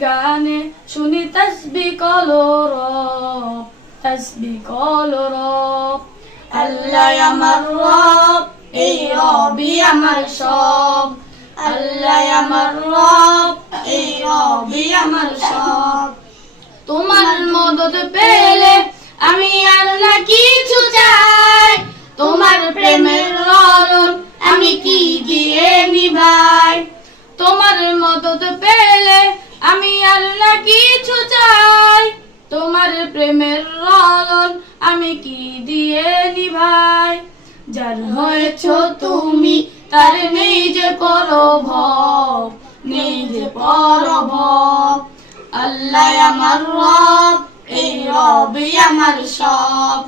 গানে শুনি তসবি তসবি আল্লাহ আমার রব, এই রবি আমার সব। আল্লাহ আমার রব, এই রবি আমার সব। তোমার মদত পেলে আমি আর না কিছু চাই। মদত পেলে আমি আর না কিছু চাই। তোমার প্রেমের রলন আমি কি দিয়ে নিভাই? যার হয়েছ তুমি, তার নেই যে পরভব নেই যে পরভব। আল্লাহ আমার রব, এই রবি আমার সব।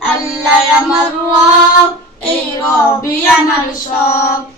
আল্লাহ আমার রব, এই রবি আমার সব।